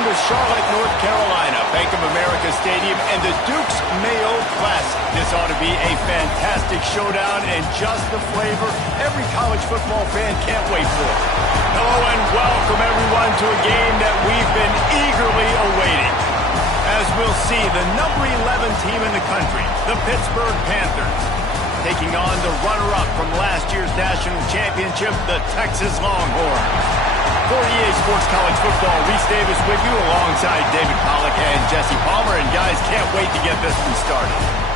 from the Charlotte, North Carolina, Bank of America Stadium, and the Duke's Mayo Classic. This ought to be a fantastic showdown and just the flavor every college football fan can't wait for. Hello and welcome everyone to a game that we've been eagerly awaiting. As we'll see, the number 11 team in the country, the Pittsburgh Panthers, taking on the runner-up from last year's national championship, the Texas Longhorns. For EA Sports College Football, Reese Davis with you alongside David Pollack and Jesse Palmer. And guys, can't wait to get this one started.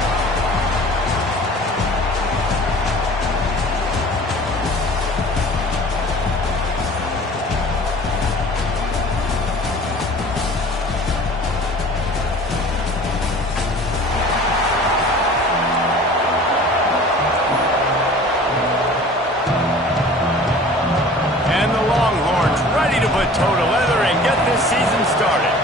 Toe to leather and get this season started.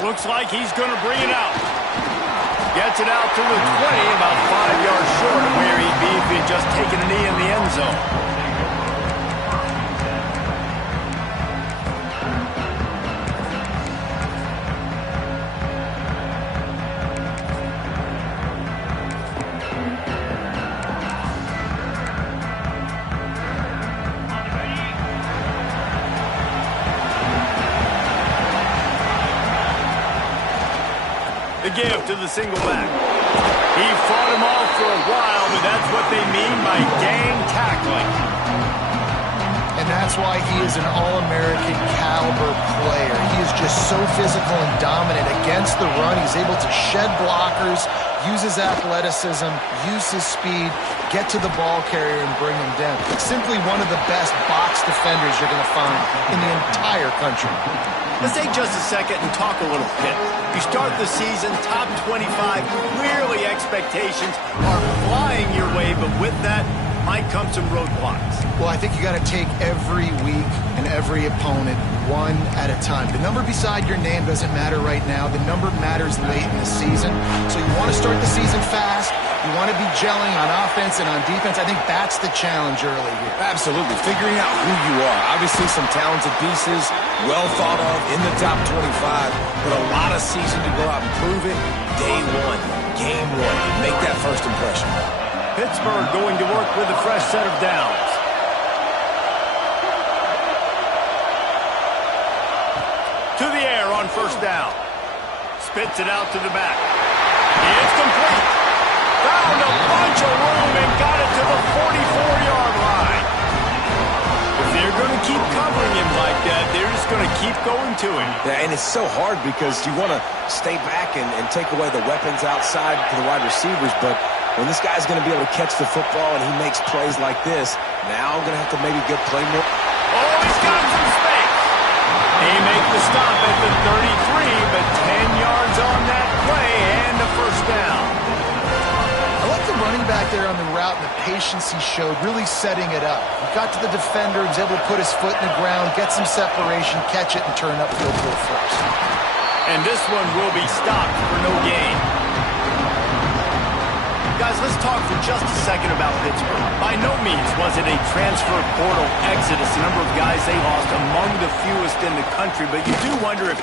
Looks like he's going to bring it out. Gets it out to the 20, about 5 yards short of where he'd be if he'd just taken a knee in the end zone. The give to the single back. He fought him off for a while, but that's what they mean by gang tackling. And that's why he is an All-American caliber player. He is just so physical and dominant against the run. He's able to shed blockers, use his athleticism, use his speed, get to the ball carrier and bring him down. Simply one of the best box defenders you're going to find in the entire country. Let's take just a second and talk a little bit. You start the season top 25, clearly expectations are flying your way, but with that might come some roadblocks. Well, I think you got to take every week and every opponent one at a time. The number beside your name doesn't matter right now. The number matters late in the season. So you want to start the season fast. You want to be gelling on offense and on defense. I think that's the challenge early here. Absolutely. Figuring out who you are. Obviously some talented pieces, well thought of in the top 25, but a lot of season to go out and prove it. Day one, game one. Make that first impression. Pittsburgh going to work with a fresh set of downs. To the air on first down. Spits it out to the back. It's complete. Found a bunch of room and got it to the 44-yard line. If they're going to keep covering him like that, they're just going to keep going to him. Yeah, and it's so hard because you want to stay back and take away the weapons outside to the wide receivers, but when this guy's going to be able to catch the football and he makes plays like this, now I'm going to have to maybe play more. Oh, he's got some space. They make the stop at the 33, but 10 yards on that play and a first down. I like the running back there on the route and the patience he showed, really setting it up. He got to the defender, he was able to put his foot in the ground, get some separation, catch it, and turn up field goal first. And this one will be stopped for no gain. Guys, let's talk for just a second about Pittsburgh. By no means was it a transfer portal exodus. The number of guys they lost among the fewest in the country, but you do wonder if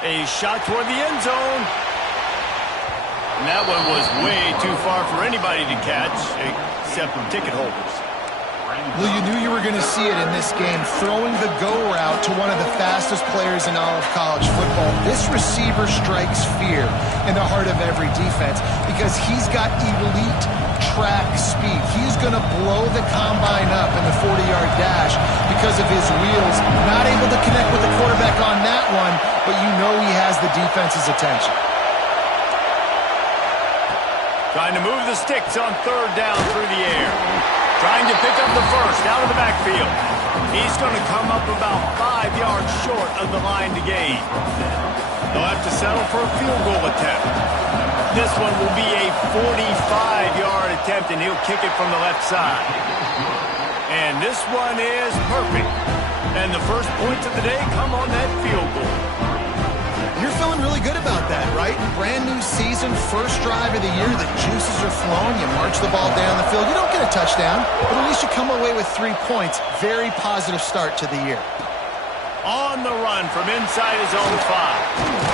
a shot toward the end zone. And that one was way too far for anybody to catch, except for ticket holders. Well, you knew you were going to see it in this game, throwing the go route to one of the fastest players in all of college football. This receiver strikes fear in the heart of every defense because he's got elite track speed. He's going to blow the combine up in the 40-yard dash because of his wheels. Not able to connect with the quarterback on that one, but you know he has the defense's attention. Trying to move the sticks on third down through the air. Trying to pick up the first out of the backfield. He's going to come up about 5 yards short of the line to gain. They'll have to settle for a field goal attempt. This one will be a 45-yard attempt, and he'll kick it from the left side. And this one is perfect. And the first points of the day come on that field goal. You're feeling really good about that, right? Brand new season, first drive of the year, the juices are flowing, you march the ball down the field. You don't get a touchdown, but at least you come away with 3 points. Very positive start to the year. On the run from inside his own 5.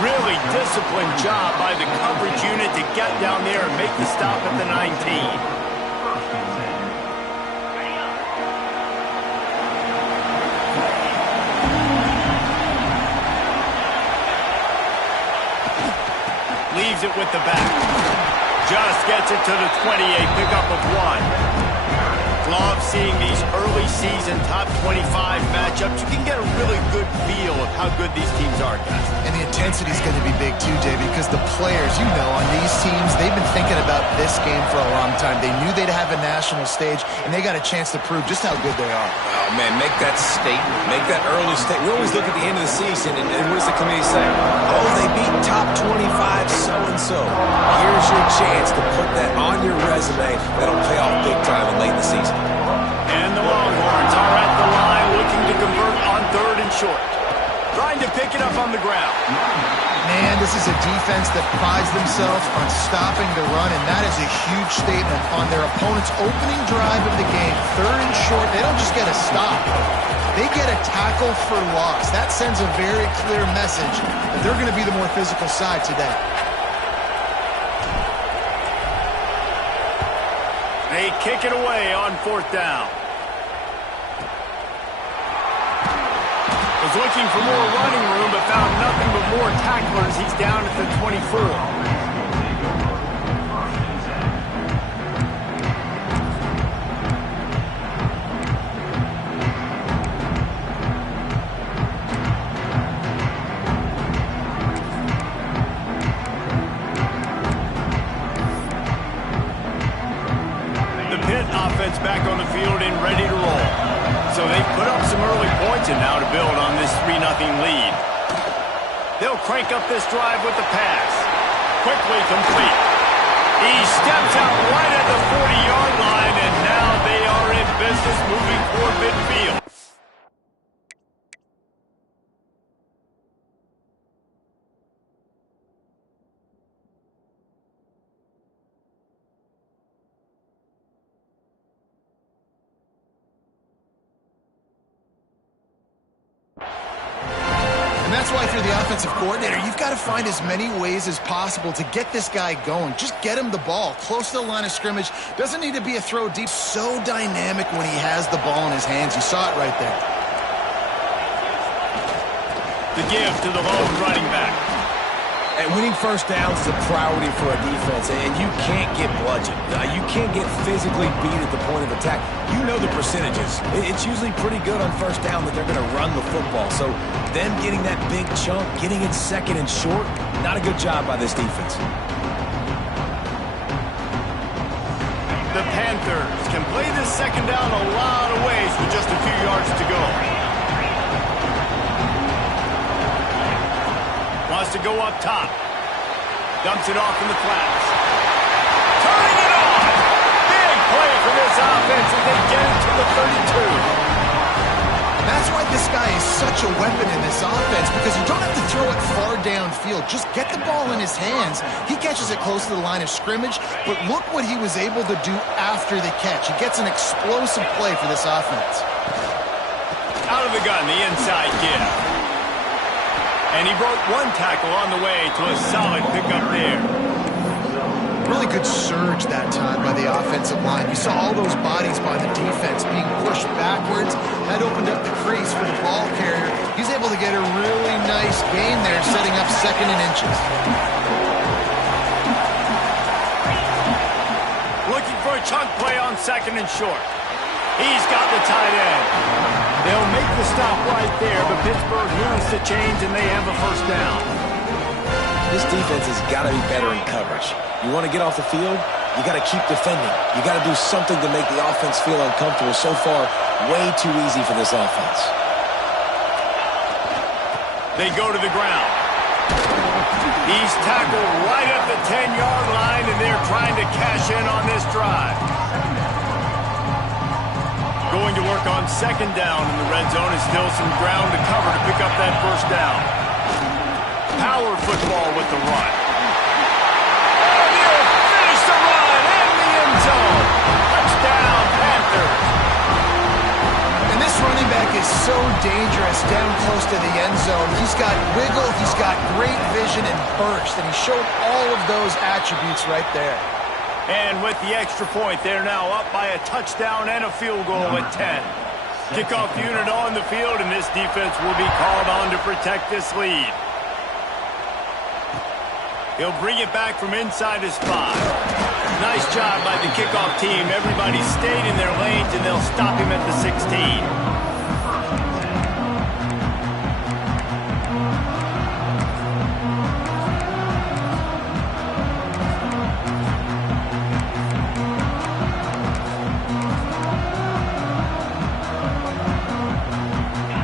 Really disciplined job by the coverage unit to get down there and make the stop at the 19. Leaves it with the back. Just gets it to the 28, pickup of 1. Love seeing these early season top 25 matchups. You can get a really good feel of how good these teams are, guys. And the intensity is going to be big too, Jay, because the players, you know, on these teams, they've been thinking about this game for a long time. They knew they'd have a national stage, and they got a chance to prove just how good they are. Oh, man, make that statement. Make that early statement. We always look at the end of the season, and what does the committee say? Oh, they beat top 25 so-and-so. Here's your chance to put that on your resume. That'll pay off big time and late in the season. And the Longhorns are at the line looking to convert on 3rd and short. Trying to pick it up on the ground. Man, this is a defense that prides themselves on stopping the run, and that is a huge statement on their opponent's opening drive of the game. 3rd and short, they don't just get a stop. They get a tackle for loss. That sends a very clear message that they're going to be the more physical side today. They kick it away on 4th down. Was looking for more running room, but found nothing but more tacklers. He's down at the 24. Back on the field and ready to roll. So they've put up some early points and now to build on this 3-0 lead. They'll crank up this drive with the pass. Quickly complete. He steps out right at the 40-yard line, and now they are in business moving toward midfield. That's why if you're the offensive coordinator, you've got to find as many ways as possible to get this guy going. Just get him the ball close to the line of scrimmage. Doesn't need to be a throw deep. So dynamic when he has the ball in his hands. You saw it right there. The give to the lone running back. And winning first downs is a priority for a defense, and you can't get bludgeoned. You can't get physically beat at the point of attack. You know the percentages. It's usually pretty good on first down that they're going to run the football. So them getting that big chunk, getting it 2nd and short, not a good job by this defense. The Panthers can play this 2nd down a lot of ways with just a few yards to go. Wants to go up top. Dumps it off in the flats. Turning it on! Big play for this offense as they get it to the 32. That's why this guy is such a weapon in this offense, because you don't have to throw it far downfield. Just get the ball in his hands. He catches it close to the line of scrimmage, but look what he was able to do after the catch. He gets an explosive play for this offense. Out of the gun, the inside give. And he broke 1 tackle on the way to a solid pickup there. Really good surge that time by the offensive line. You saw all those bodies by the defense being pushed backwards. That opened up the crease for the ball carrier. He's able to get a really nice gain there, setting up 2nd and inches. Looking for a chunk play on 2nd and short. He's got the tight end. They'll make the stop right there, but Pittsburgh wants to change, and they have a first down. This defense has got to be better in coverage. You want to get off the field, you got to keep defending. You got to do something to make the offense feel uncomfortable. So far, way too easy for this offense. They go to the ground. He's tackled right at the 10-yard line, and they're trying to cash in on this drive. Going to work on 2nd down in the red zone, and still some ground to cover to pick up that first down. power football with the run. And he'll finish the run in the end zone. Touchdown, Panthers. And this running back is so dangerous down close to the end zone. He's got wiggle, he's got great vision and burst, and he showed all of those attributes right there. And with the extra point, they're now up by a touchdown and a field goal at 10. Kickoff unit on the field, and this defense will be called on to protect this lead. He'll bring it back from inside his 5. Nice job by the kickoff team. Everybody stayed in their lanes, and they'll stop him at the 16.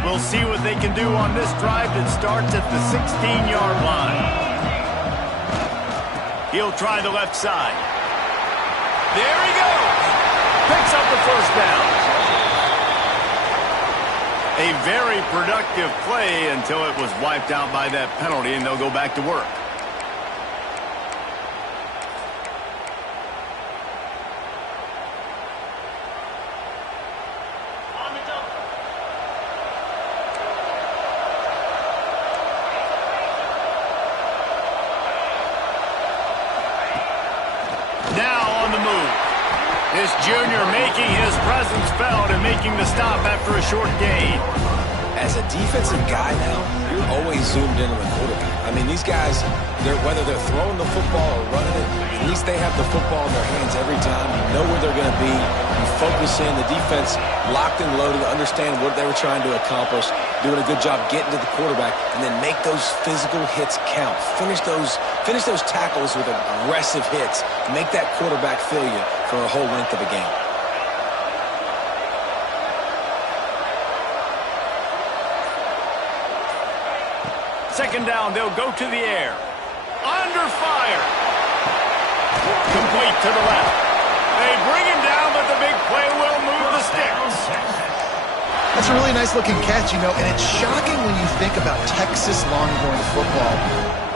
We'll see what they can do on this drive that starts at the 16-yard line. He'll try the left side. There he goes. Picks up the first down. A very productive play until it was wiped out by that penalty, and they'll go back to work. This junior making his presence felt and making the stop after a short gain. As a defensive guy now, you're always zoomed in on the quarterback. I mean, these guys, whether they're throwing the football or running it, at least they have the football in their hands every time. You know where they're going to be. You focus in. The defense locked and loaded, understand what they were trying to accomplish, doing a good job getting to the quarterback, and then make those physical hits count. Finish those tackles with aggressive hits. Make that quarterback feel you for a whole length of a game. Second down, they'll go to the air. Under fire. Complete to the left. They bring him down, but the big play will move the sticks. That's a really nice-looking catch, you know, and it's shocking when you think about Texas Longhorn football.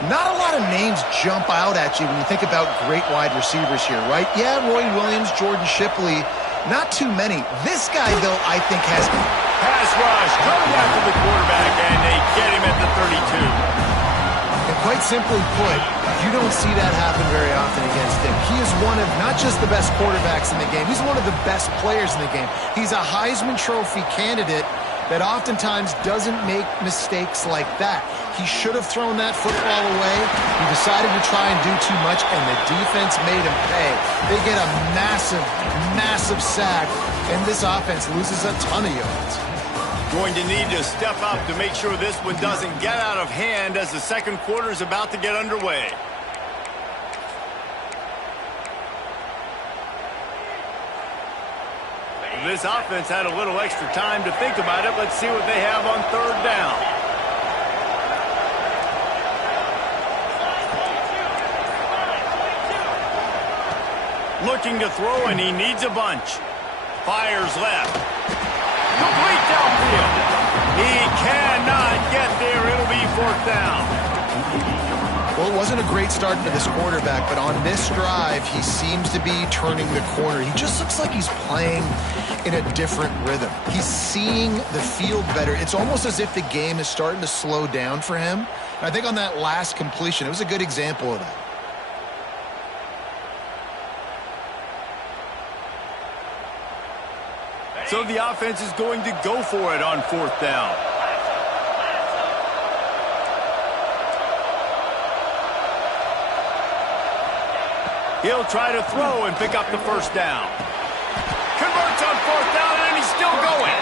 Not a lot of names jump out at you when you think about great wide receivers here, right? Yeah, Roy Williams, Jordan Shipley, not too many. This guy, though, I think has... Pass rush, coming after the quarterback, and they get him at the 32. And quite simply put, you don't see that happen very often against him. He is one of not just the best quarterbacks in the game, he's one of the best players in the game. He's a Heisman Trophy candidate that oftentimes doesn't make mistakes like that. He should have thrown that football away. He decided to try and do too much, and the defense made him pay. They get a massive, massive sack, and this offense loses a ton of yards. Going to need to step up to make sure this one doesn't get out of hand as the second quarter is about to get underway. This offense had a little extra time to think about it. Let's see what they have on third down. Looking to throw, and he needs a bunch. Fires left. Complete downfield. He cannot get there. It'll be fourth down. Well, it wasn't a great start for this quarterback, but on this drive, he seems to be turning the corner. He just looks like he's playing in a different rhythm. He's seeing the field better. It's almost as if the game is starting to slow down for him. And I think on that last completion, it was a good example of that. So the offense is going to go for it on fourth down. He'll try to throw and pick up the first down. Converts on fourth down, and he's still going.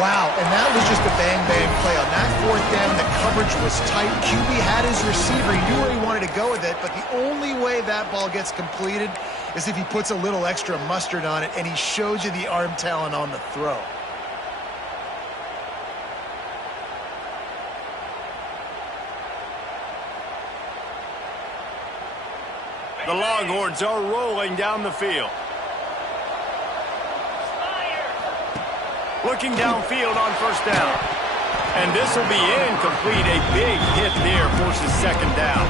Wow, and that was just a bang-bang play. On that fourth down, the coverage was tight. QB had his receiver. He knew where he wanted to go with it, but the only way that ball gets completed is if he puts a little extra mustard on it, and he shows you the arm talent on the throw. The Longhorns are rolling down the field. Looking downfield on first down. And this will be incomplete. A big hit there forces second down.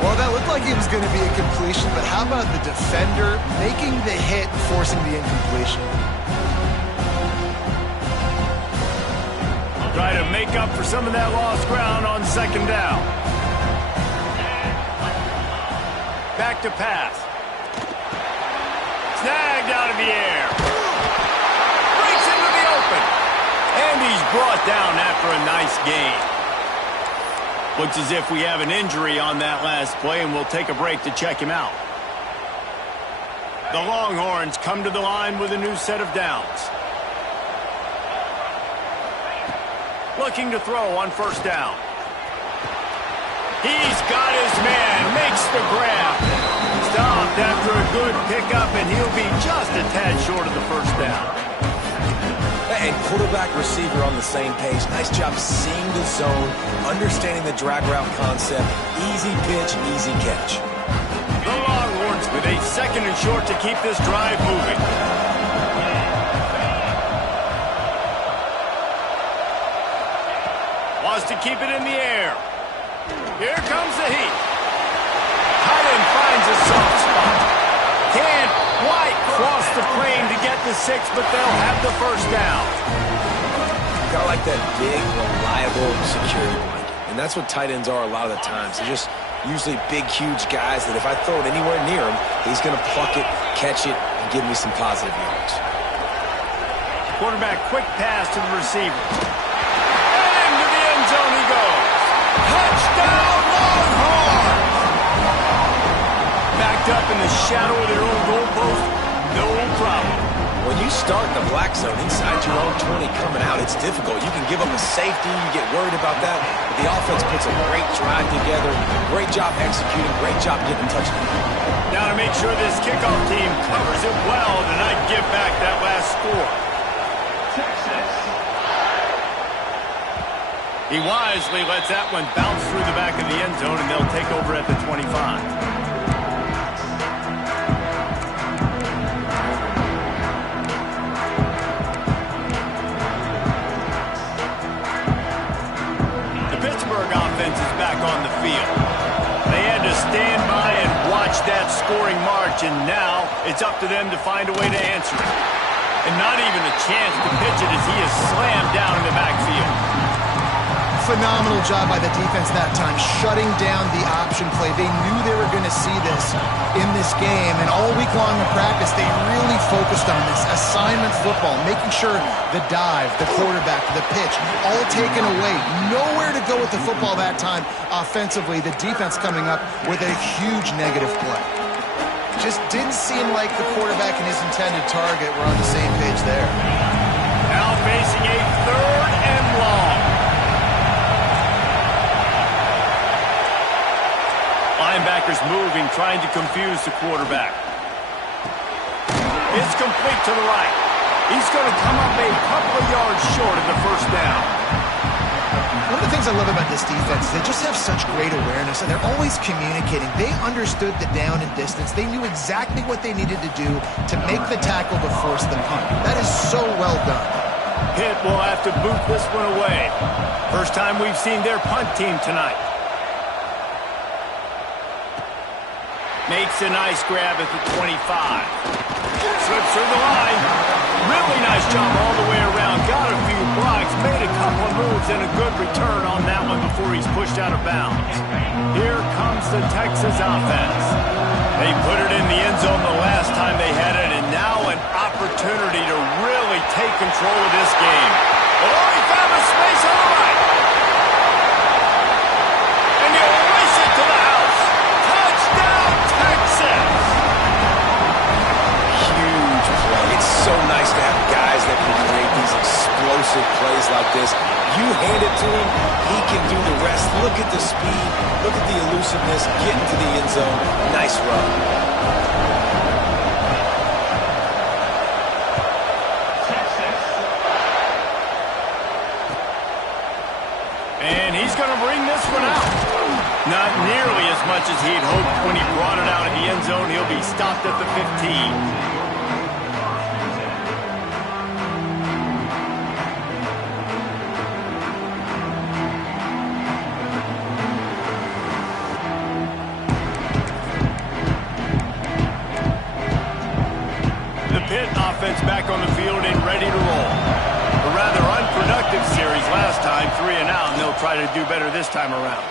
Well, that looked like it was going to be a completion, but how about the defender making the hit, forcing the incompletion? Try to make up for some of that lost ground on second down. Back to pass. Snagged out of the air. Breaks into the open. And he's brought down after a nice gain. Looks as if we have an injury on that last play, and we'll take a break to check him out. The Longhorns come to the line with a new set of downs. Looking to throw on first down. He's got his man, makes the grab. Stopped after a good pickup, and he'll be just a tad short of the first down. And quarterback, receiver on the same page. Nice job seeing the zone, understanding the drag route concept. Easy pitch, easy catch. The Longhorns with a second and short to keep this drive moving. Wants to keep it in the air. Here comes the heat. Tight end finds a soft spot. Can't quite cross the plane to get the 6, but they'll have the first down. Got like that big, reliable security blanket. And that's what tight ends are a lot of the times. They're just usually big, huge guys that if I throw it anywhere near him, he's going to pluck it, catch it, and give me some positive yards. Quarterback quick pass to the receiver. And into the end zone he goes. Touchdown, Longhorns! Backed up in the shadow of their own goalpost, no problem. When you start in the black zone inside your own 20 coming out, it's difficult. You can give up a safety, you get worried about that, but the offense puts a great drive together, great job executing, great job getting touchdown. Now to make sure this kickoff team covers it well to not give back that last score. He wisely lets that one bounce through the back of the end zone, and they'll take over at the 25. Offense is back on the field. They had to stand by and watch that scoring march, and now it's up to them to find a way to answer it. And not even a chance to pitch it as he is slammed down in the backfield. Phenomenal job by the defense that time, shutting down the option play. They knew they were going to see this in this game, and all week long in practice, they really focused on this assignment football, making sure the dive, the quarterback, the pitch, all taken away. Nowhere to go with the football that time offensively. The defense coming up with a huge negative play. Just didn't seem like the quarterback and his intended target were on the same page there. Now facing a third and long. Linebackers moving, trying to confuse the quarterback. It's complete to the right. He's going to come up a couple of yards short of the first down. One of the things I love about this defense is they just have such great awareness, and they're always communicating. They understood the down and distance. They knew exactly what they needed to do to make the tackle to force the punt. That is so well done. Pitt will have to boot this one away. First time we've seen their punt team tonight. Makes a nice grab at the 25. Slips through the line. Really nice job all the way around. Got a few blocks, made a couple of moves, and a good return on that one before he's pushed out of bounds. Here comes the Texas offense. They put it in the end zone the last time they had it, and now an opportunity to really take control of this game. Oh, he found a space on the right. And he'll race it to the house. Touchdown, Texas! Huge play. It's so nice to have guys that can create these explosive plays like this. You hand it to him, he can do the rest. Look at the speed, look at the elusiveness, get into the end zone. Nice run. And he's going to bring this one out. Not nearly as much as he'd hoped when he brought it out of the end zone. He'll be stopped at the 15. offense back on the field and ready to roll. A rather unproductive series last time, 3 and out, and they'll try to do better this time around.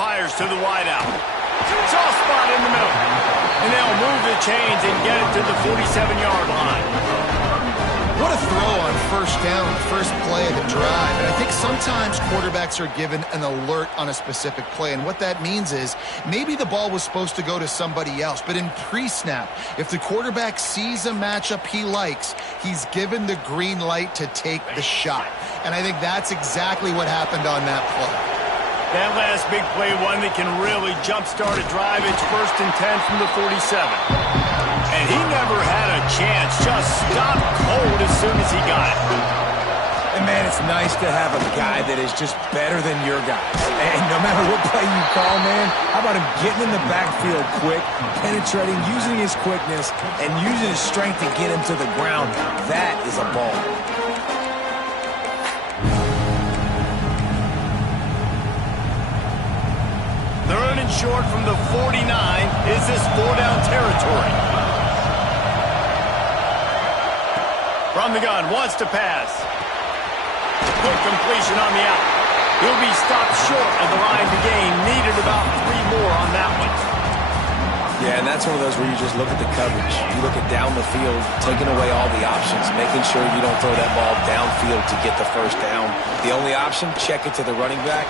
Fires to the wideout. Soft spot in the middle. And they'll move the chains and get it to the 47-yard line. What a throw on first down, the first play of the drive. And I think sometimes quarterbacks are given an alert on a specific play. And what that means is maybe the ball was supposed to go to somebody else. But in pre-snap, if the quarterback sees a matchup he likes, he's given the green light to take the shot. And I think that's exactly what happened on that play. That last big play, one that can really jumpstart a drive. It's 1st and 10 from the 47. And he never had a chance. Just stopped cold as soon as he got it. And, man, it's nice to have a guy that is just better than your guys. And no matter what play you call, man, how about him getting in the backfield quick, penetrating, using his quickness, and using his strength to get him to the ground. That is a ball. Third and short from the 49. Is this 4-down territory? From the gun, wants to pass. Quick completion on the out. He'll be stopped short of the line to gain. Needed about 3 more on that one. Yeah, and that's one of those where you just look at the coverage. You look at down the field, taking away all the options, making sure you don't throw that ball downfield to get the first down. The only option, check it to the running back.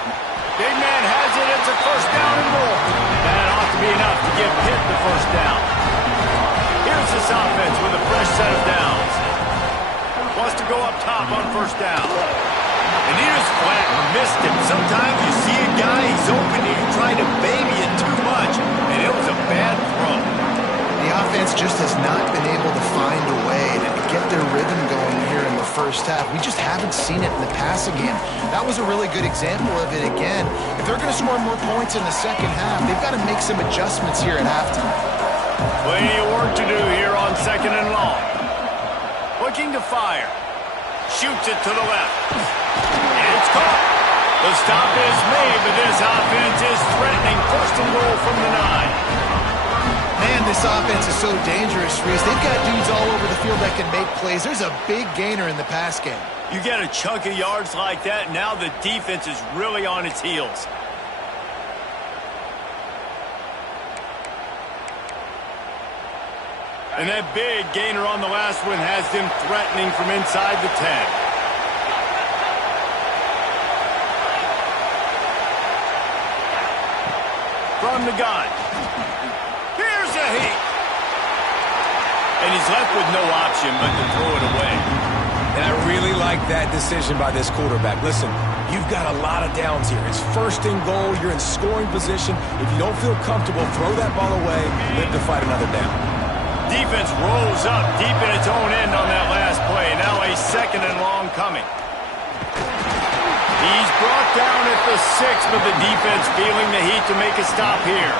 Big man has it. It's a 1st down and more. That ought to be enough to give Pitt the 1st down. Here's this offense with a fresh set of downs. Wants to go up top on 1st down. And he just flat missed him. Sometimes you see a guy, he's open, and you try to baby it too much, and it was a bad throw. The offense just has not been able to find a way to get their rhythm going here in the first half. We just haven't seen it in the passing game. That was a really good example of it again. If they're going to score more points in the second half, they've got to make some adjustments here at halftime. Plenty of work to do here on 2nd and long. Looking to fire. Shoots it to the left. And it's caught. The stop is made, but this offense is threatening. 1st and goal from the 9. Man, this offense is so dangerous, Reese. They've got dudes all over the field that can make plays. There's a big gainer in the pass game. You get a chunk of yards like that, now the defense is really on its heels. And that big gainer on the last one has them threatening from inside the 10. From the gun. Here's a heat. And he's left with no option but to throw it away. And I really like that decision by this quarterback. Listen, you've got a lot of downs here. It's 1st and goal. You're in scoring position. If you don't feel comfortable, throw that ball away. Live to fight another down. Defense rolls up deep in its own end on that last play. Now a 2nd and long coming. He's brought down at the 6, but the defense feeling the heat to make a stop here.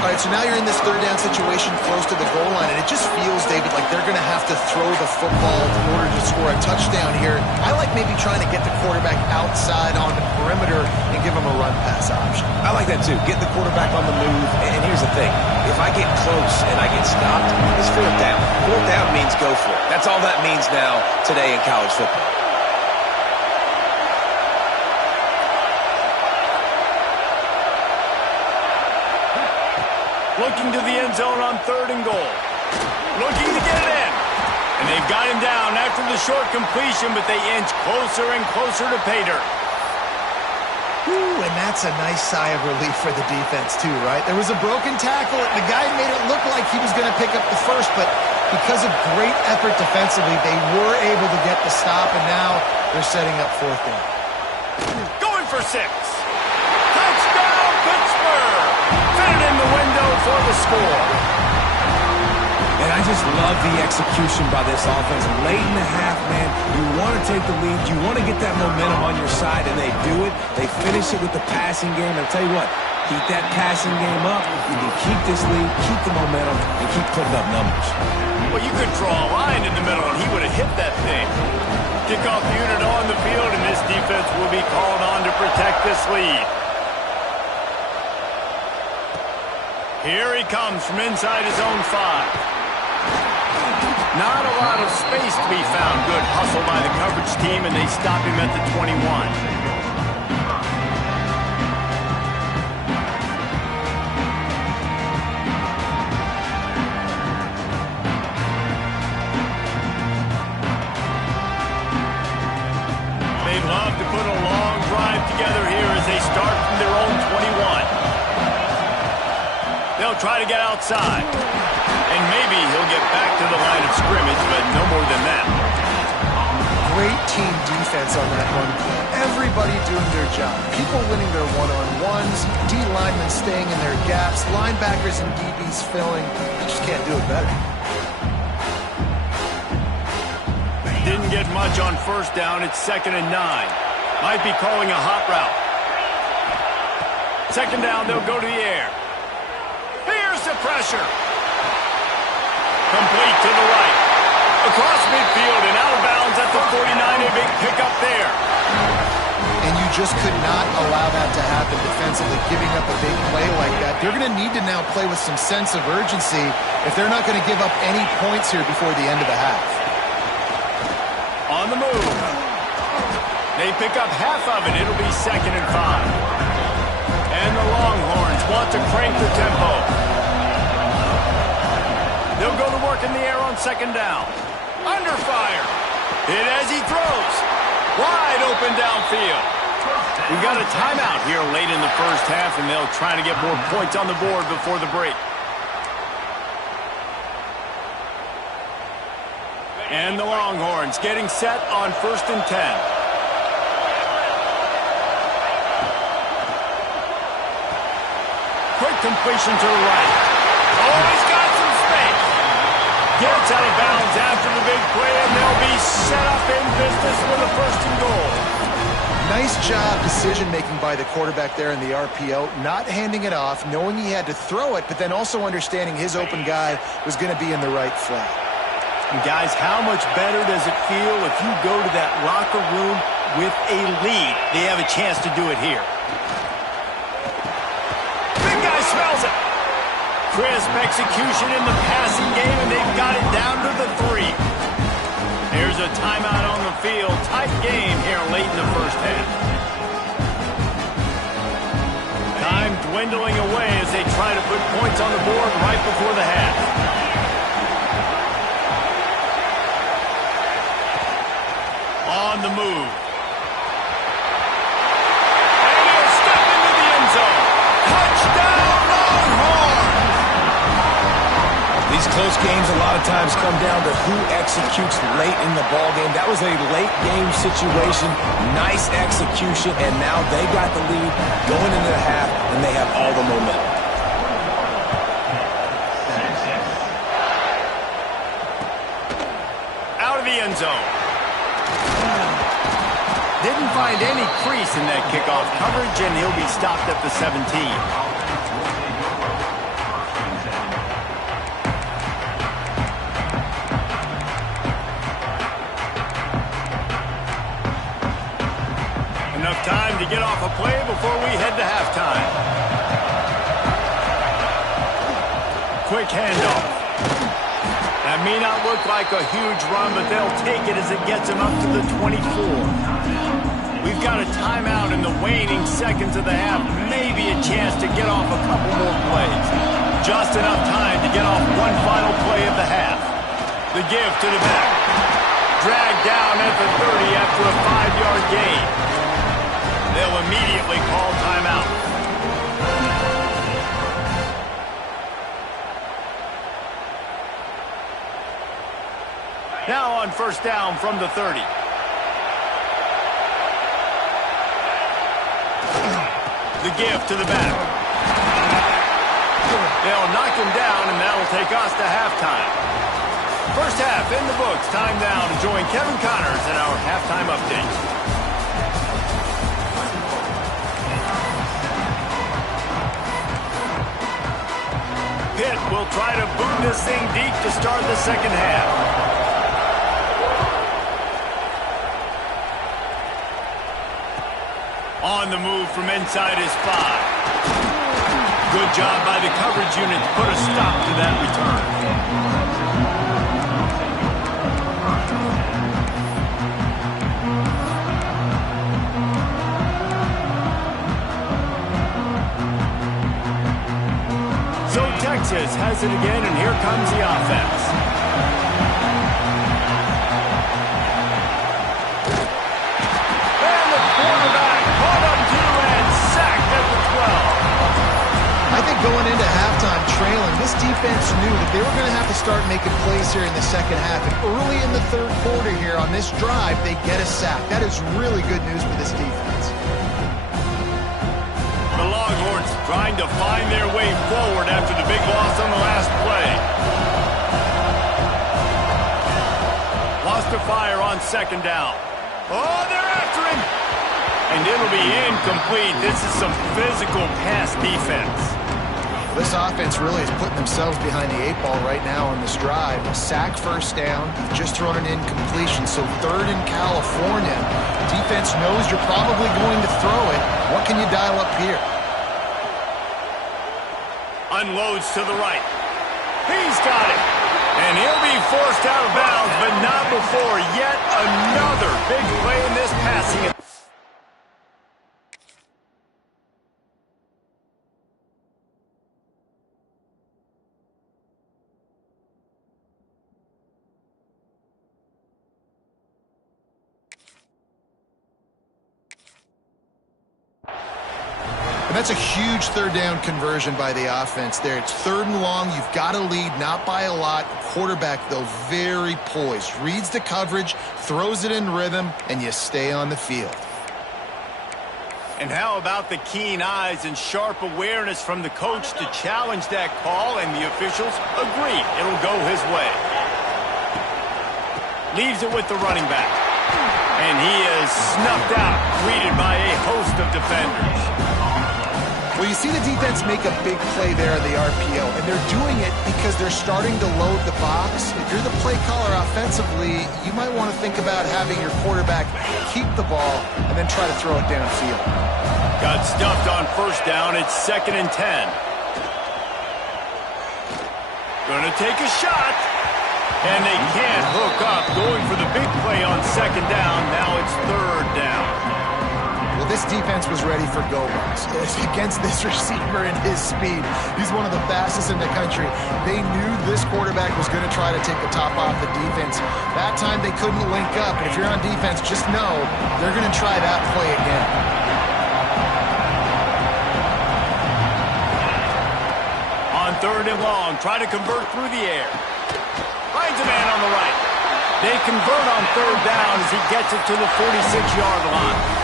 All right, so now you're in this 3rd down situation close to the goal line, and it just feels, David, like they're going to have to throw the football in order to score a touchdown here. I like maybe trying to get the quarterback outside on the perimeter and give him a run-pass option. I like that, too. Get the quarterback on the move. And here's the thing. If I get close and I get stopped, it's 4th down. 4th down means go for it. That's all that means now today in college football. Looking to the end zone on 3rd and goal. Looking to get it in. And they've got him down after the short completion, but they inch closer and closer to pay dirt. Ooh, and that's a nice sigh of relief for the defense, too, right? There was a broken tackle. The guy made it look like he was going to pick up the first, but because of great effort defensively, they were able to get the stop, and now they're setting up 4th down. Going for 6. Touchdown, Pittsburgh! Fit it in the window for the score. And I just love the execution by this offense. Late in the half, man, you want to take the lead. You want to get that momentum on your side, and they do it. They finish it with the passing game. And I'll tell you what, keep that passing game up. You can keep this lead, keep the momentum, and keep putting up numbers. Well, you could draw a line in the middle, and he would have hit that thing. Kickoff unit on the field, and this defense will be called on to protect this lead. Here he comes from inside his own 5. Not a lot of space to be found. Good hustle by the coverage team, and they stop him at the 21. Love to put a long drive together here as they start from their own 21. They'll try to get outside. And maybe he'll get back to the line of scrimmage, but no more than that. Great team defense on that run play. Everybody doing their job. People winning their one-on-ones, D linemen staying in their gaps, linebackers and DBs filling. You just can't do it better. Didn't get much on first down. It's 2nd and 9. Might be calling a hot route. 2nd down, they'll go to the air. Here's the pressure. Complete to the right. Across midfield and out of bounds at the 49. A big pickup there. And you just could not allow that to happen defensively, giving up a big play like that. They're going to need to now play with some sense of urgency if they're not going to give up any points here before the end of the half. On the move. They pick up half of it. It'll be 2nd and 5. And the Longhorns want to crank the tempo. They'll go to work in the air on 2nd down. Under fire. Hit as he throws. Wide open downfield. We've got a timeout here late in the first half, and they'll try to get more points on the board before the break. And the Longhorns getting set on 1st and 10. Quick completion to the right. Oh, he's got some space. Gets out of bounds after the big play, and they'll be set up in business with a 1st and goal. Nice job decision-making by the quarterback there in the RPO, not handing it off, knowing he had to throw it, but then also understanding his open guy was going to be in the right flat. And guys, how much better does it feel if you go to that locker room with a lead? They have a chance to do it here. Big guy smells it. Crisp execution in the passing game, and they've got it down to the 3. There's a timeout on the field. Tight game here late in the first half. Time dwindling away as they try to put points on the board right before the half. On the move. And he'll step into the end zone. Touchdown, Longhorns! These close games a lot of times come down to who executes late in the ball game. That was a late game situation. Nice execution, and now they got the lead going into the half, and they have all the momentum. Out of the end zone. Didn't find any crease in that kickoff coverage, and he'll be stopped at the 17. Enough time to get off a play before we head to halftime. Quick handoff. That may not look like a huge run, but they'll take it as it gets them up to the 24. We've got a timeout in the waning seconds of the half. Maybe a chance to get off a couple more plays. Just enough time to get off one final play of the half. The give to the back. Dragged down at the 30 after a 5-yard gain. They'll immediately call timeout. Now on 1st down from the 30. The give to the back. They'll knock him down, and that'll take us to halftime. First half in the books. Time now to join Kevin Connors in our halftime update. Pitt will try to boot this thing deep to start the second half. On the move from inside his 5. Good job by the coverage unit to put a stop to that return. Texas has it again, and here comes the offense. And the quarterback caught up to and sacked at the 12. I think going into halftime trailing, this defense knew that they were going to have to start making plays here in the second half. And early in the third quarter here on this drive, they get a sack. That is really good news for this defense. The Longhorns trying to find their way forward after the big loss on the last play. Lost to fire on second down. Oh, they're after him. And it'll be incomplete. This is some physical pass defense. This offense really is putting themselves behind the 8 ball right now on this drive. A sack first down. You've just thrown an incompletion. So third in California. Defense knows you're probably going to throw it. What can you dial up here? Unloads to the right. He's got it. And he'll be forced out of bounds, but not before yet another big play in this passing. And that's a huge third down conversion by the offense there. It's third and long. You've got to lead, not by a lot. Quarterback, though, very poised. Reads the coverage, throws it in rhythm, and you stay on the field. And how about the keen eyes and sharp awareness from the coach to challenge that call, and the officials agree it'll go his way. Leaves it with the running back. And he is snuffed out, greeted by a host of defenders. Well, you see the defense make a big play there on the RPO, and they're doing it because they're starting to load the box. If you're the play caller offensively, you might want to think about having your quarterback keep the ball and then try to throw it downfield. Got stuffed on first down. It's 2nd and 10. Gonna take a shot. And they can't hook up. Going for the big play on second down. Now it's third down. Well, this defense was ready for go runs against this receiver and his speed. He's one of the fastest in the country. They knew this quarterback was going to try to take the top off the defense. That time they couldn't link up. And if you're on defense, just know they're going to try that play again. On third and long, try to convert through the air. Finds a man on the right. They convert on third down as he gets it to the 46-yard line.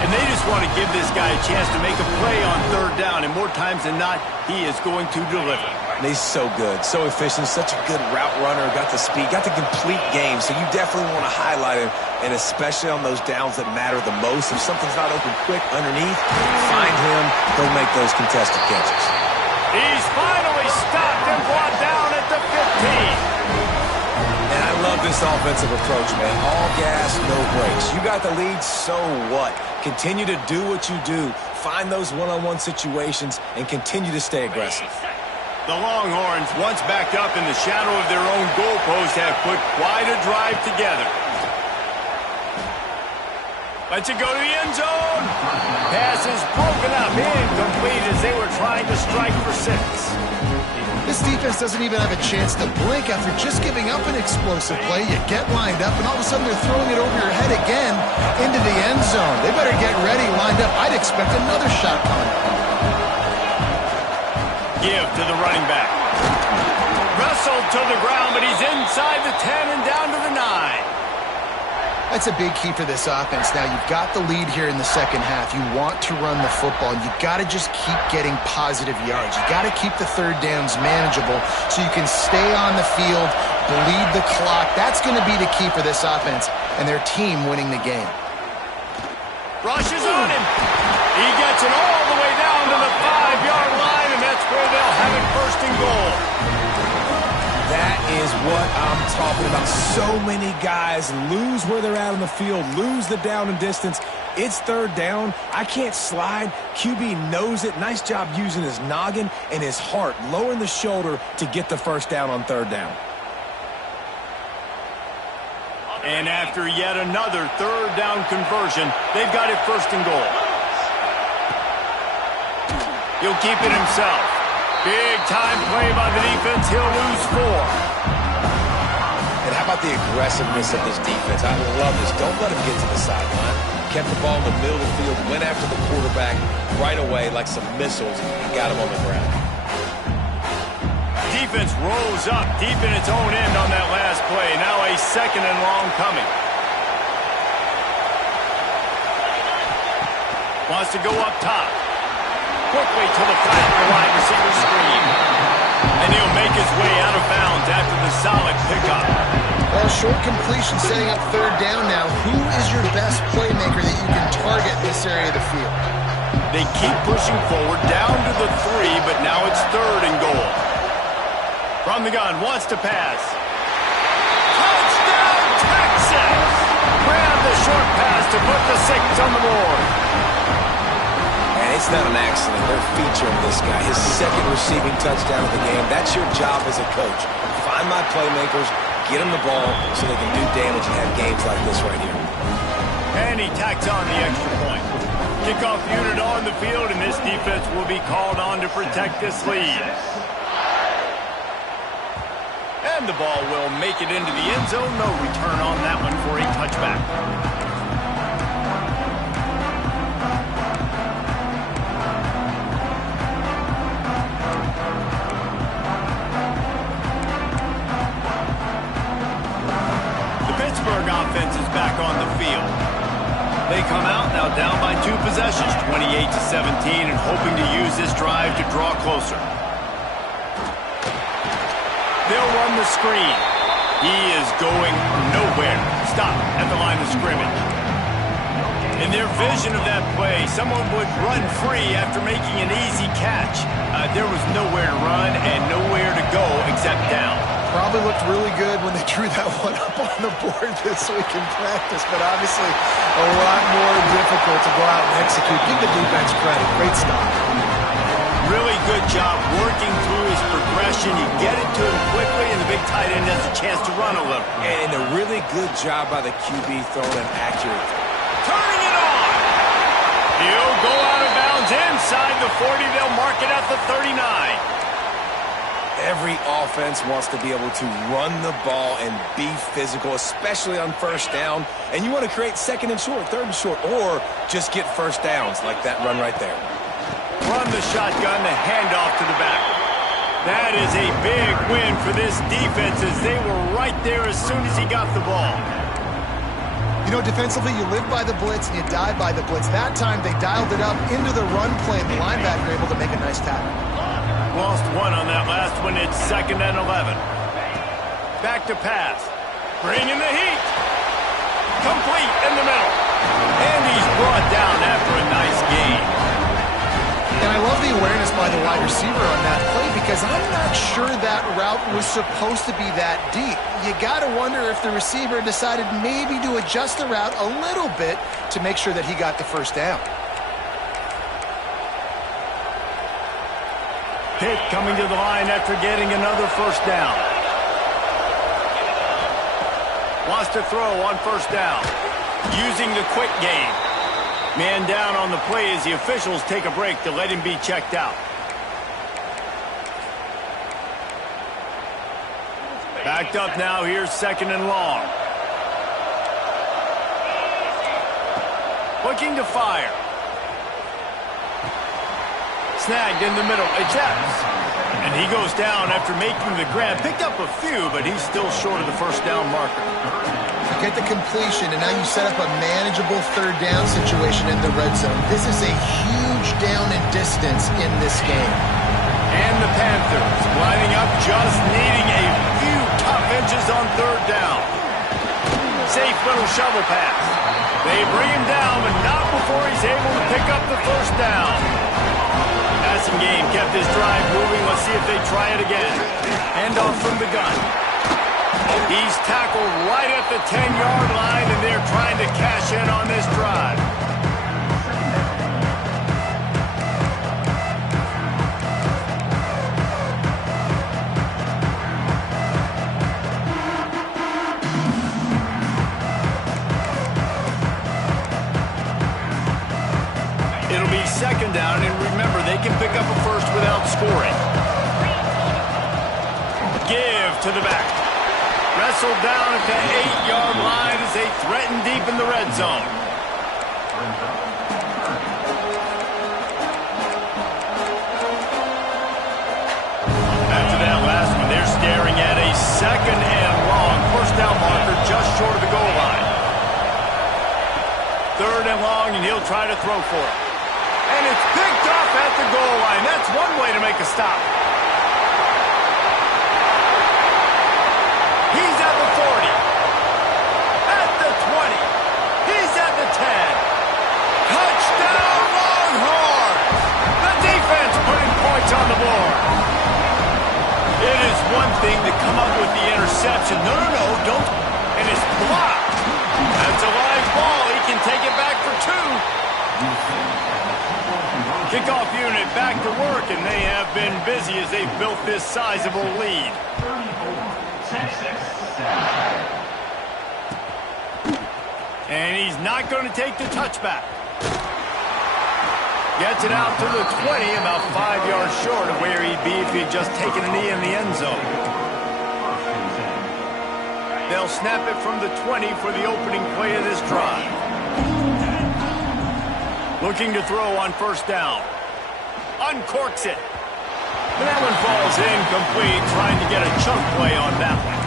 And they just want to give this guy a chance to make a play on third down. And more times than not, he is going to deliver. And he's so good, so efficient, such a good route runner, got the speed, got the complete game. So you definitely want to highlight him, and especially on those downs that matter the most. If something's not open quick underneath, find him, go make those contested catches. He's finally stopped and brought down at the 15. And I love this offensive approach, man. All gas, no brakes. You got the lead, so what? Continue to do what you do. Find those one-on-one situations and continue to stay aggressive. The Longhorns, once backed up in the shadow of their own goalpost, have put quite a drive together. Lets it go to the end zone. Pass is broken up, incomplete as they were trying to strike for 6. This defense doesn't even have a chance to blink after just giving up an explosive play. You get lined up, and all of a sudden they're throwing it over your head again into the end zone. They better get ready, lined up. I'd expect another shot coming. Give to the running back. Wrestled to the ground, but he's inside the 10 and down to the 9. That's a big key for this offense. Now, you've got the lead here in the second half. You want to run the football. You've got to just keep getting positive yards. You've got to keep the third downs manageable so you can stay on the field, bleed the clock. That's going to be the key for this offense and their team winning the game. Rushes on him. He gets it all the way down to the 5-yard line, and that's where they'll have it first and goal. That is what I'm talking about. So many guys lose where they're at on the field, lose the down and distance. It's third down. I can't slide. QB knows it. Nice job using his noggin and his heart, lowering the shoulder to get the first down on third down. And after yet another third down conversion, they've got it first and goal. He'll keep it himself. Big time play by the defense. He'll lose 4. And how about the aggressiveness of this defense? I love this. Don't let him get to the sideline. Kept the ball in the middle of the field, went after the quarterback right away like some missiles, and got him on the ground. Defense rolls up deep in its own end on that last play. Now a 2nd and long coming. Wants to go up top. Quickly to the flat, the wide receiver screen. And he'll make his way out of bounds after the solid pickup. Well, short completion setting up 3rd down now. Who is your best playmaker that you can target in this area of the field? They keep pushing forward down to the 3, but now it's 3rd and goal. From the gun, wants to pass. Touchdown, Texas! Grab the short pass to put the 6 on the board. And it's not an accident. They're featuring this guy. His 2nd receiving touchdown of the game. That's your job as a coach. Find my playmakers, get them the ball so they can do damage and have games like this right here. And he tacks on the extra point. Kickoff unit on the field, and this defense will be called on to protect this lead. And the ball will make it into the end zone. No return on that one for a touchback. The Pittsburgh offense is back on the field. They come out now down by 2 possessions, 28-17, and hoping to use this drive to draw closer. They'll run the screen. He is going nowhere. Stop at the line of scrimmage. In their vision of that play, someone would run free after making an easy catch. There was nowhere to run and nowhere to go except down. Probably looked really good when they drew that one up on the board this week in practice, but obviously a lot more difficult to go out and execute. Give the defense credit. Great stop. Really good job working through his progression. You get it to him quickly, and the big tight end has a chance to run a little. And a really good job by the QB throwing an accurate. Turning it on! He'll go out of bounds inside the 40. They'll mark it at the 39. Every offense wants to be able to run the ball and be physical, especially on 1st down. And you want to create 2nd and short, 3rd and short, or just get 1st downs like that run right there. Run the shotgun, the handoff to the back. That is a big win for this defense as they were right there as soon as he got the ball. You know, defensively, you live by the blitz and you die by the blitz. That time, they dialed it up into the run play, and the linebacker able to make a nice tackle. Lost 1 on that last one. It's 2nd and 11. Back to pass. Bringing the heat. Complete in the middle. And he's brought down after a nice gain. And I love the awareness by the wide receiver on that play because I'm not sure that route was supposed to be that deep. You got to wonder if the receiver decided maybe to adjust the route a little bit to make sure that he got the 1st down. Pitt coming to the line after getting another 1st down. Wants to throw on 1st down. Using the quick game. Man down on the play as the officials take a break to let him be checked out. Backed up now. Here's 2nd and long. Looking to fire. Snagged in the middle. Attempts. And he goes down after making the grab. Picked up a few, but he's still short of the 1st down marker. Get the completion, and now you set up a manageable 3rd down situation in the red zone. This is a huge down in distance in this game. And the Panthers lining up, just needing a few tough inches on 3rd down. Safe little shovel pass. They bring him down, but not before he's able to pick up the 1st down. Passing game kept his drive moving. Let's see if they try it again. Hand off from the gun. He's tackled right at the 10-yard line, and they're trying to cash in on this drive. It'll be 2nd down, and remember, they can pick up a 1st without scoring. give to the back. Wrestled down at the 8-yard line as they threaten deep in the red zone. After that last one, they're staring at a 2nd and long. First down marker just short of the goal line. 3rd and long, and he'll try to throw for it. And it's picked off at the goal line. That's one way to make a stop. He's at the 40. At the 20. He's at the 10. Touchdown, Longhorns! The defense putting points on the board. It is one thing to come up with the interception. No, don't. And it's blocked. That's a live ball. He can take it back for 2. Kickoff unit back to work, and they have been busy as they've built this sizable lead. And he's not going to take the touchback. Gets it out to the 20, about 5 yards short of where he'd be if he'd just taken a knee in the end zone. They'll snap it from the 20 for the opening play of this drive. Looking to throw on first down. Uncorks it. And that one falls incomplete, trying to get a chunk play on that one.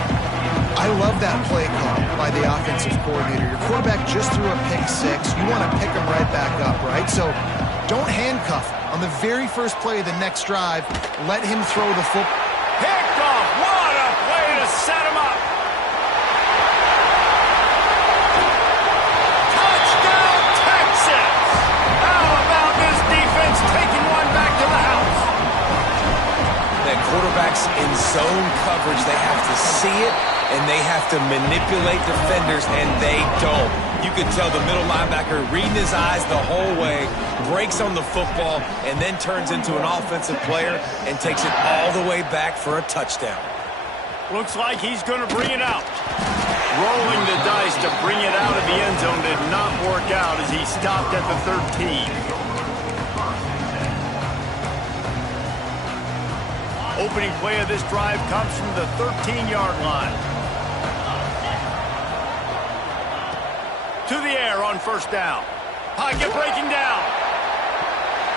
I love that play call by the offensive coordinator. Your quarterback just threw a pick 6. You want to pick him right back up, right? So don't handcuff him. On the very first play of the next drive, let him throw the football. Picked off. What a play to set him up. Touchdown, Texas. How about this defense taking one back to the house? That quarterback's in zone coverage. They have to see it, and they have to manipulate defenders, and they don't. You can tell the middle linebacker reading his eyes the whole way, breaks on the football, and then turns into an offensive player and takes it all the way back for a touchdown. Looks like he's going to bring it out. Rolling the dice to bring it out of the end zone did not work out as he stopped at the 13. Opening play of this drive comes from the 13-yard line. To the air on first down. Pocket breaking down.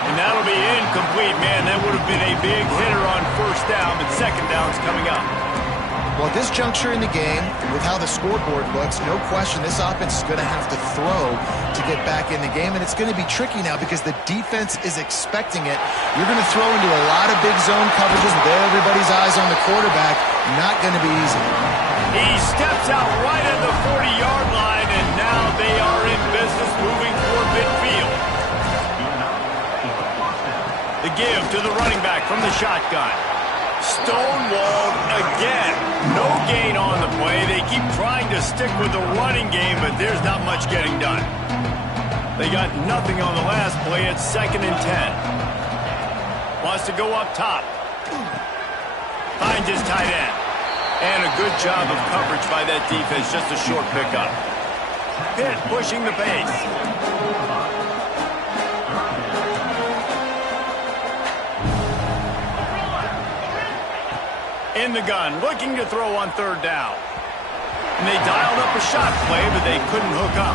And that'll be incomplete, man. That would have been a big hitter on first down, but second down's coming up. Well, at this juncture in the game, with how the scoreboard looks, no question this offense is going to have to throw to get back in the game, and it's going to be tricky now because the defense is expecting it. You're going to throw into a lot of big zone coverages with everybody's eyes on the quarterback. Not going to be easy. He steps out right at the 40-yard line, and now they are in business moving toward midfield. The give to the running back from the shotgun. Stonewalled again. No gain on the play. They keep trying to stick with the running game, but there's not much getting done. They got nothing on the last play. It's 2nd and 10. Wants to go up top. Finds his tight end. And a good job of coverage by that defense. Just a short pickup. Pitt pushing the pace. In the gun, looking to throw on third down. And they dialed up a shot play, but they couldn't hook up.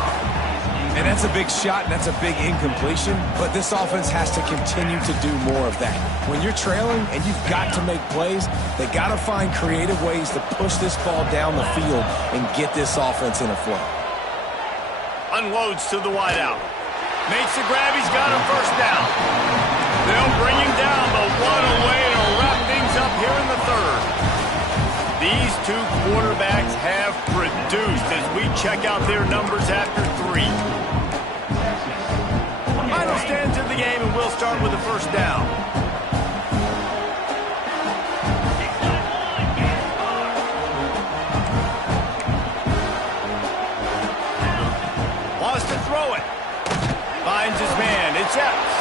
And that's a big shot, and that's a big incompletion, but this offense has to continue to do more of that. When you're trailing and you've got to make plays, they got to find creative ways to push this ball down the field and get this offense in a flow. Unloads to the wideout. Makes the grab, he's got him first down. They'll bring him down, but one away to wrap things up here in the 3rd. These two quarterbacks have produced as we check out their numbers after 3. Final stands of the game, and we'll start with the first down. Wants to throw it. Finds his man. It's Epps.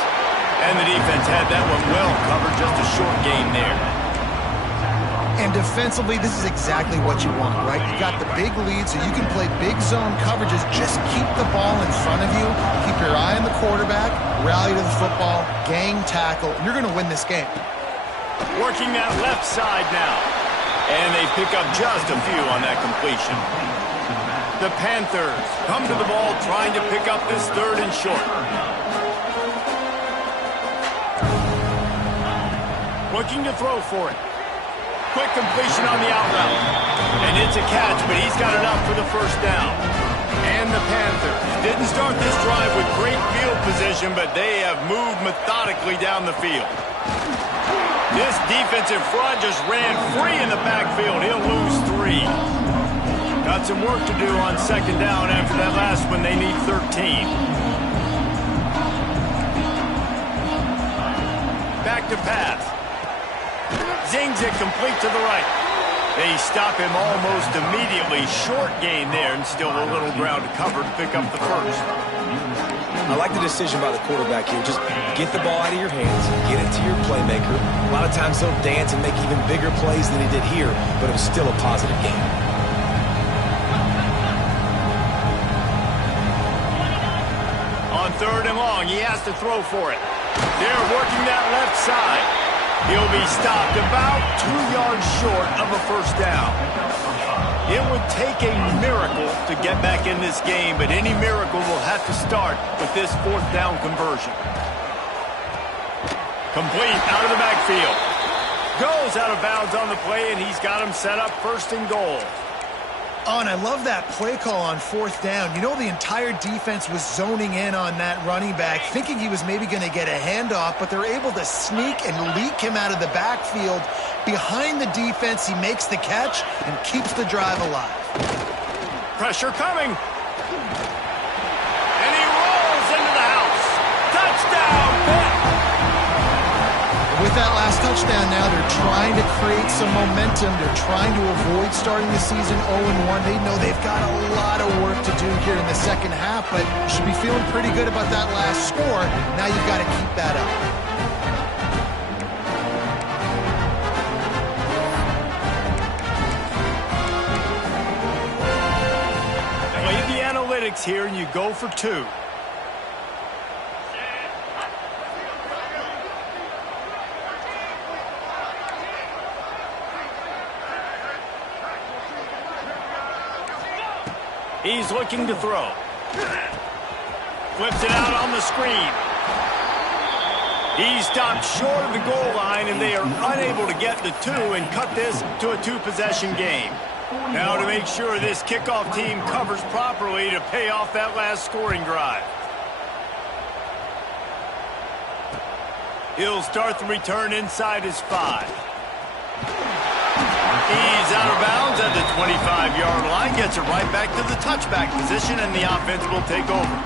And the defense had that one well covered. Just a short gain there. And defensively, this is exactly what you want, right? You got the big lead, so you can play big zone coverages. Just keep the ball in front of you. Keep your eye on the quarterback. Rally to the football. Gang tackle. And you're going to win this game. Working that left side now. And they pick up just a few on that completion. The Panthers come to the ball trying to pick up this 3rd and short. Looking to throw for it. Quick completion on the out route. And it's a catch, but he's got enough for the 1st down. And the Panthers didn't start this drive with great field position, but they have moved methodically down the field. This defensive front just ran free in the backfield. He'll lose 3. Got some work to do on 2nd down after that last one. They need 13. Back to pass. Zings it complete to the right. They stop him almost immediately. Short gain there, and still a little ground to cover to pick up the 1st. I like the decision by the quarterback here. Just get the ball out of your hands, get it to your playmaker. A lot of times he'll dance and make even bigger plays than he did here, but it was still a positive game. On 3rd and long, he has to throw for it. They're working that left side. He'll be stopped about 2 yards short of a 1st down. It would take a miracle to get back in this game, but any miracle will have to start with this 4th down conversion. Complete out of the backfield. Goes out of bounds on the play, and he's got him set up 1st and goal. Oh, and I love that play call on 4th down. You know, the entire defense was zoning in on that running back, thinking he was maybe going to get a handoff, but they're able to sneak and leak him out of the backfield. Behind the defense, he makes the catch and keeps the drive alive. Pressure coming. And he rolls into the house. Touchdown, Pitt! With that last touchdown now, they're trying to create some momentum. They're trying to avoid starting the season 0-1. They know they've got a lot of work to do here in the 2nd half, but you should be feeling pretty good about that last score. Now you've got to keep that up. Play the analytics here, and you go for 2. He's looking to throw. Flips it out on the screen. He stopped short of the goal line, and they are unable to get the 2 and cut this to a 2-possession game. Now to make sure this kickoff team covers properly to pay off that last scoring drive. He'll start the return inside his 5. He's out of bounds at the 25-yard line, gets it right back to the touchback position, and the offense will take over.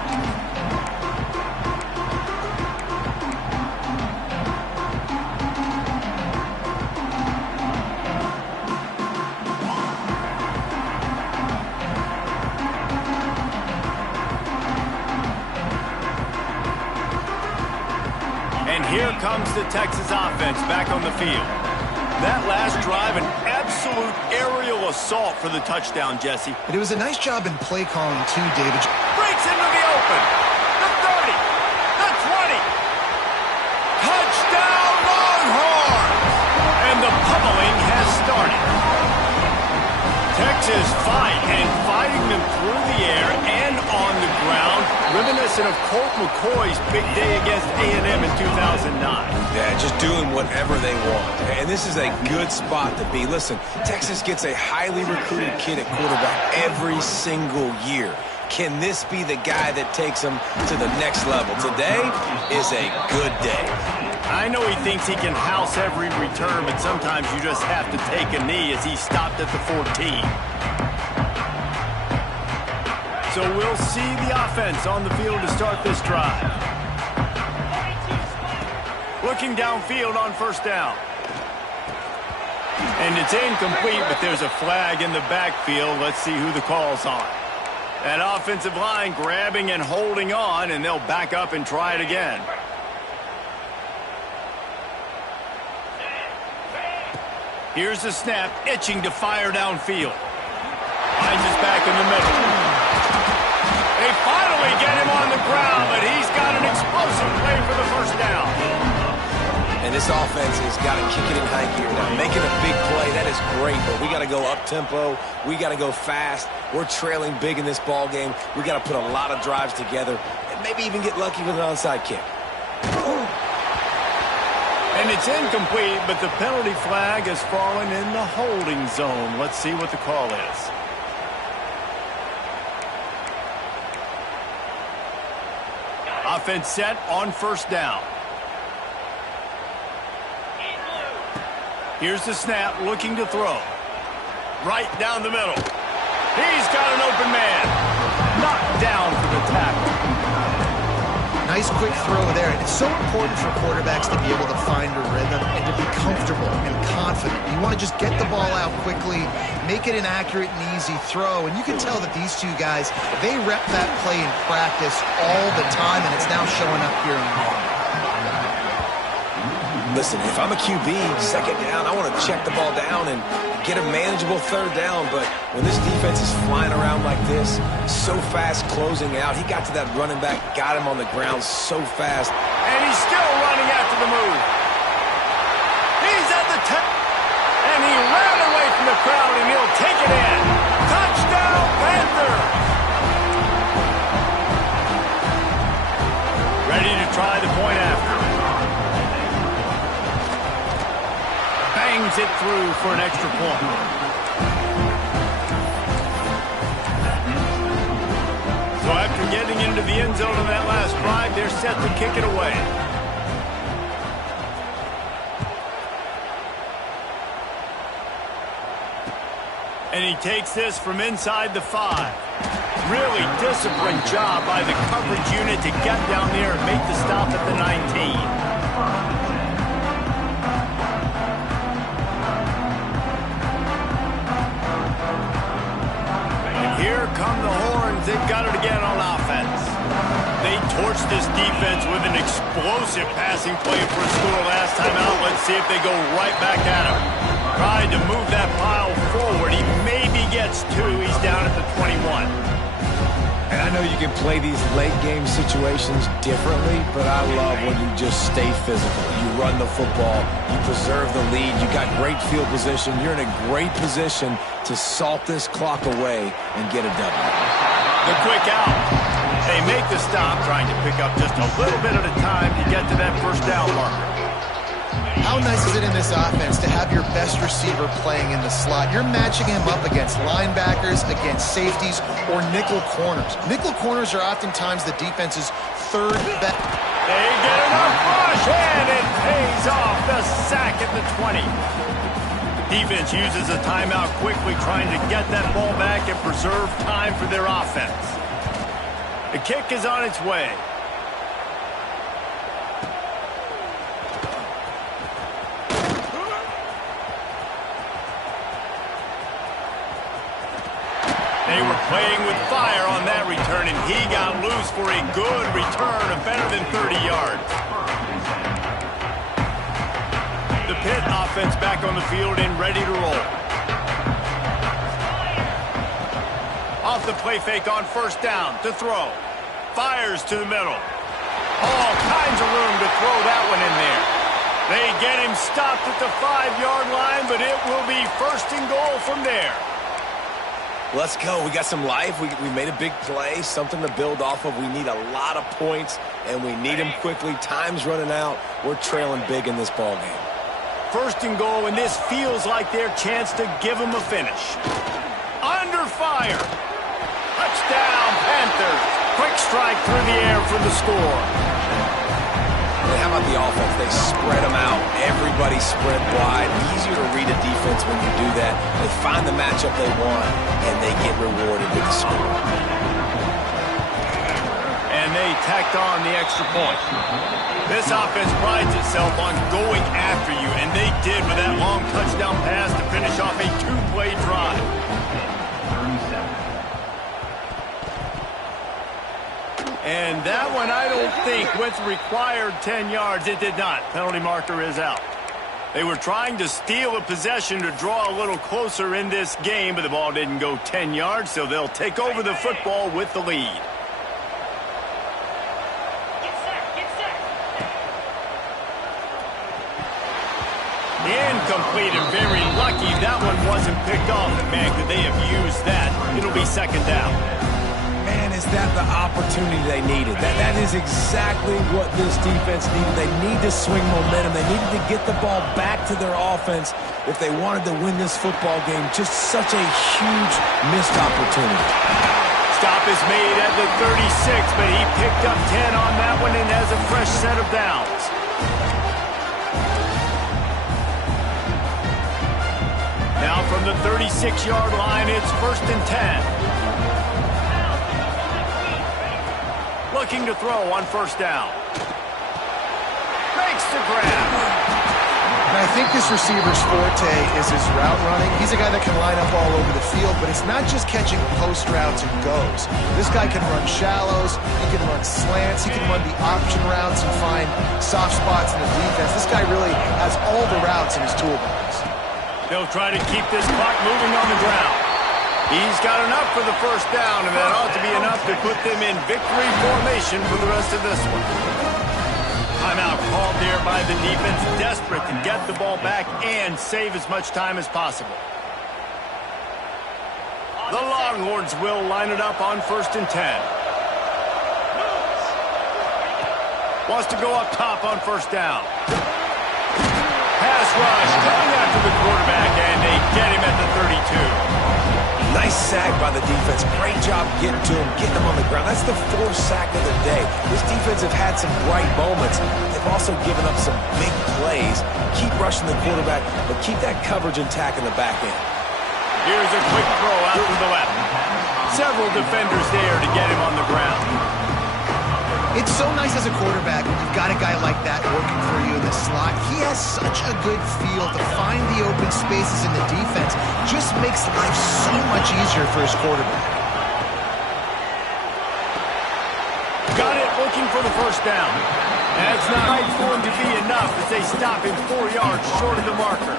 And here comes the Texas offense back on the field. That last drive, an absolute aerial assault for the touchdown, Jesse. But it was a nice job in play calling, too, David. Breaks into the open. The 30. The 20. Touchdown, Longhorns! And the pummeling has started. Texas fighting them through the air and on the ground, reminiscent of Colt McCoy's big day against A&M in 2009. Yeah, just doing whatever they want. And this is a good spot to be. Listen, Texas gets a highly recruited kid at quarterback every single year. Can this be the guy that takes them to the next level? Today is a good day. I know he thinks he can house every return, but sometimes you just have to take a knee as he stopped at the 14. So we'll see the offense on the field to start this drive. Looking downfield on 1st down. And it's incomplete, but there's a flag in the backfield. Let's see who the call's on. That offensive line grabbing and holding on, and they'll back up and try it again. Here's the snap, itching to fire downfield. Finds his back in the middle. They finally get him on the ground, but he's got an explosive play for the 1st down. And this offense has got to kick it in high gear now. Making a big play, that is great, but we got to go up-tempo. We got to go fast. We're trailing big in this ball game. We got to put a lot of drives together and maybe even get lucky with an onside kick. And it's incomplete, but the penalty flag has fallen in the holding zone. Let's see what the call is. Offense set on first down. Here's the snap, looking to throw. Right down the middle. He's got an open man. Knocked down for the tackle. Nice quick throw there. It's so important for quarterbacks to be able to find a rhythm and to be comfortable and confident. You want to just get the ball out quickly, make it an accurate and easy throw. And you can tell that these two guys, they rep that play in practice all the time, and it's now showing up here in the game. Listen, if I'm a QB, second down, I want to check the ball down and get a manageable third down. But when this defense is flying around like this, so fast closing out, he got to that running back, got him on the ground so fast. And he's still running after the move. He's at the 10. And he ran away from the crowd, and he'll take it in. Touchdown, Panther! Ready to try the point after. Bangs it through for an extra point. So after getting into the end zone on that last drive, they're set to kick it away. And he takes this from inside the 5. Really disciplined job by the coverage unit to get down there and make the stop at the 19. Here come the horns. They've got it again on offense. They torched this defense with an explosive passing play for a score last time out. Let's see if they go right back at him. Tried to move that pile forward. He maybe gets 2. He's down at the 21. And I know you can play these late game situations differently, but I love when you just stay physical. You run the football, you preserve the lead, you got great field position, you're in a great position to salt this clock away and get a W. The quick out. They make the stop, trying to pick up just a little bit at a time to get to that first down marker. How nice is it in this offense to have your best receiver playing in the slot? You're matching him up against linebackers, against safeties, or nickel corners. Nickel corners are oftentimes the defense's third best. They get enough push, and it pays off. The sack at the 20. Defense uses a timeout quickly, trying to get that ball back and preserve time for their offense. The kick is on its way. They were playing with fire on that return, and he got loose for a good return of better than 30 yards. The Pitt offense back on the field and ready to roll. Off the play fake on first down to throw. Fires to the middle. All kinds of room to throw that one in there. They get him stopped at the 5-yard line, but it will be first and goal from there. Let's go. We got some life. We made a big play, something to build off of. We need a lot of points, and we need them quickly. Time's running out. We're trailing big in this ball game. First and goal, and this feels like their chance to give them a finish. Under fire. Touchdown, Panthers. Quick strike through the air for the score. And how about the offense? They spread them out. Everybody spread wide. Easier to read a defense when you do that. They find the matchup they want, and they get rewarded with the score. And they tacked on the extra point. This offense prides itself on going after you, and they did with that long touchdown pass to finish off a 2-play drive. And that one, I don't think, with required 10 yards, it did not. Penalty marker is out. They were trying to steal a possession to draw a little closer in this game, but the ball didn't go 10 yards, so they'll take over the football with the lead. Incomplete, and very lucky that one wasn't picked off. And man, could they have used that? It'll be second down. Man, is that the opportunity they needed? That is exactly what this defense needed. They need to swing momentum. They needed to get the ball back to their offense if they wanted to win this football game. Just such a huge missed opportunity. Stop is made at the 36, but he picked up 10 on that one and has a fresh set of downs. Now from the 36-yard line, it's 1st and 10. Looking to throw on 1st down. Makes the grab. And I think this receiver's forte is his route running. He's a guy that can line up all over the field, but it's not just catching post routes and goes. This guy can run shallows, he can run slants, he can run the option routes and find soft spots in the defense. This guy really has all the routes in his toolbox. They'll try to keep this clock moving on the ground. He's got enough for the 1st down, and that ought to be enough to put them in victory formation for the rest of this one. Timeout called there by the defense, desperate to get the ball back and save as much time as possible. The Longhorns will line it up on 1st and 10. Wants to go up top on 1st down. Pass rush, going after the quarterback, and they get him at the 32. Nice sack by the defense. Great job getting to him, getting him on the ground. That's the 4th sack of the day. This defense have had some bright moments. They've also given up some big plays. Keep rushing the quarterback, but keep that coverage intact in the back end. Here's a quick throw out to the left. Several defenders there to get him on the ground. It's so nice as a quarterback when you've got a guy like that working for you in the slot. He has such a good feel to find the open spaces in the defense. Just makes life so much easier for his quarterback. Got it, looking for the 1st down. That's not going to be enough as they stop him 4 yards short of the marker.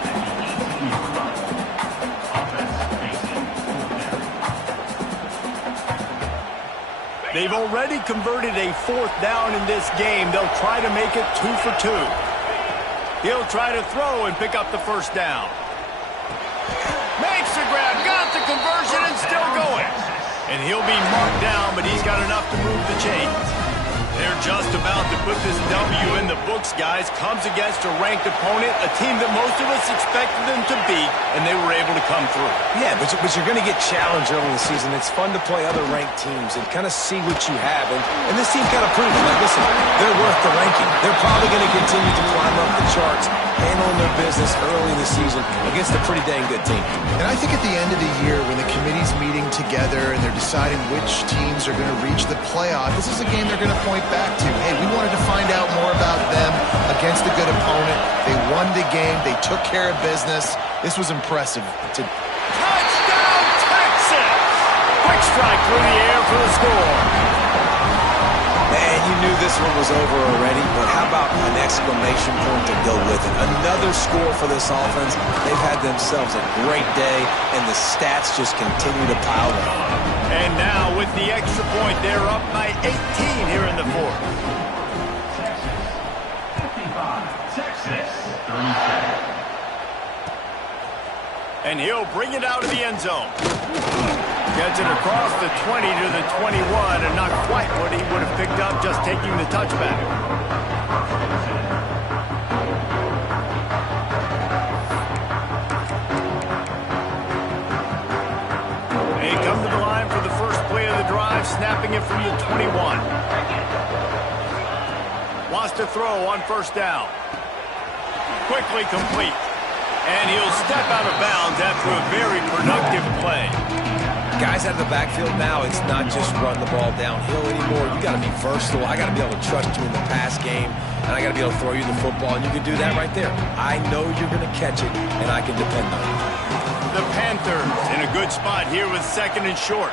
They've already converted a 4th down in this game. They'll try to make it 2 for 2. He'll try to throw and pick up the 1st down. Makes the grab, got the conversion, and still going. And he'll be marked down, but he's got enough to move the chains. They're just about to put this W in the books, guys. Comes against a ranked opponent, a team that most of us expected them to beat, and they were able to come through. Yeah, but you're going to get challenged early in the season. It's fun to play other ranked teams and kind of see what you have. And this team kind of proved it. Like, listen, they're worth the ranking. They're probably going to continue to climb up the charts, handling their business early in the season against a pretty dang good team. And I think at the end of the year, when the committee's meeting together and they're deciding which teams are going to reach the playoff, this is a game they're going to point back to. Hey, we wanted to find out more about them against a good opponent. They won the game. They took care of business. This was impressive. Touchdown, Texas! Quick strike through the air for the score. Man, you knew this one was over already, but how about an exclamation point to go with it? Another score for this offense. They've had themselves a great day, and the stats just continue to pile up. And now, with the extra point, they're up by 18 here in the 4th. 55, Texas, 37. And he'll bring it out of the end zone. Gets it across the 20 to the 21, and not quite what he would have picked up just taking the touchback. They come to the line for the first play of the drive, snapping it from the 21. Wants to throw on 1st down. Quickly complete. And he'll step out of bounds after a very productive play. Guys out of the backfield now, it's not just run the ball downhill anymore. You got to be versatile. I got to be able to trust you in the pass game, and I got to be able to throw you the football, and you can do that right there. I know you're going to catch it, and I can depend on it. The Panthers in a good spot here with 2nd and short.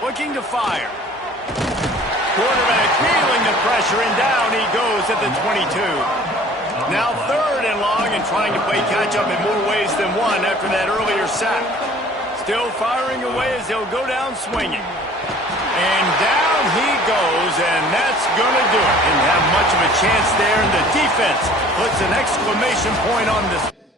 Looking to fire. Quarterback feeling the pressure, and down he goes at the 22. Now 3rd and long, and trying to play catch-up in more ways than one after that earlier sack. Still firing away as he'll go down swinging. And down Down he goes, and that's going to do it. Didn't have much of a chance there, and the defense puts an exclamation point on this.